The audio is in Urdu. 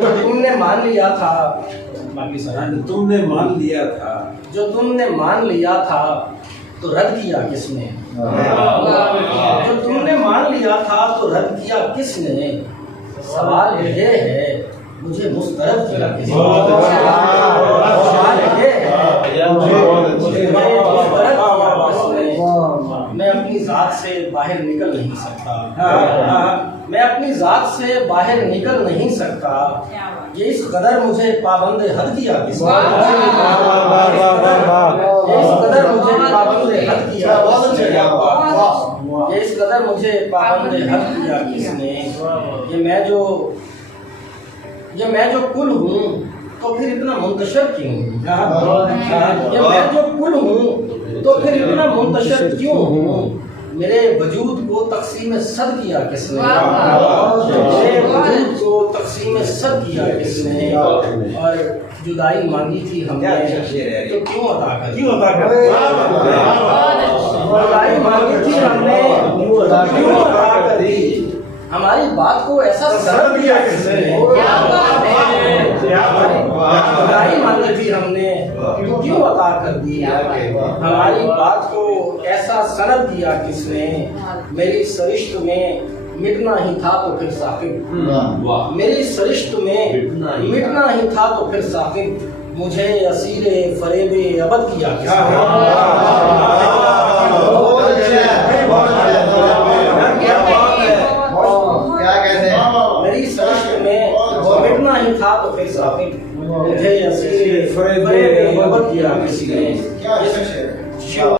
تم نے مان لیا تھا تم نے مان لیا تھا جو تم نے مان لیا تھا تو رد کیا کس نے؟ جو تم نے مان لیا تھا تو رد کیا کس نے؟ سوال یہ ہے مجھے مسترد کیا کس نے؟ سوال یہ ہے مجھے مسترد کیا کس نے؟ میں اپنی ذات سے باہر نکل نہیں سکتا، میں اپنی ذات سے باہر نکل نہیں سکتا، یہ اس قدر مجھے پابند حد کیا کس نے؟ اس قدر مجھے پابند حد کیا یہ اس قدر مجھے پابند حد کیا کس نے؟ یہ میں جو کل ہوں تو پھر اتنا منتشر کیوں ہوں؟ یہ میں جو کل ہوں تو پھر اتنا منتشر کیوں ہوں؟ میرے وجود کو تقسیم صد کیا کس نے؟ میرے وجود کو تقسیم صد کیا کس نے؟ اور جدائی مانگی تھی ہم نے تو کیوں عطا کر دی؟ جدائی مانگی تھی ہم نے تو کیوں عطا کر دی؟ ہماری بات کو ایسا سرد کیا کس نے؟ جدائی مانگی تھی ہم نے تو کیوں عطا کر دی؟ ہماری بات کو ایسا سند دیا کس نے؟ میری سرشت میں مٹنا ہی تھا تو پھر ثاقب، میری سرشت میں مٹنا ہی تھا تو پھر ثاقب، مجھے اسیر فریب ابد کیا کس نے؟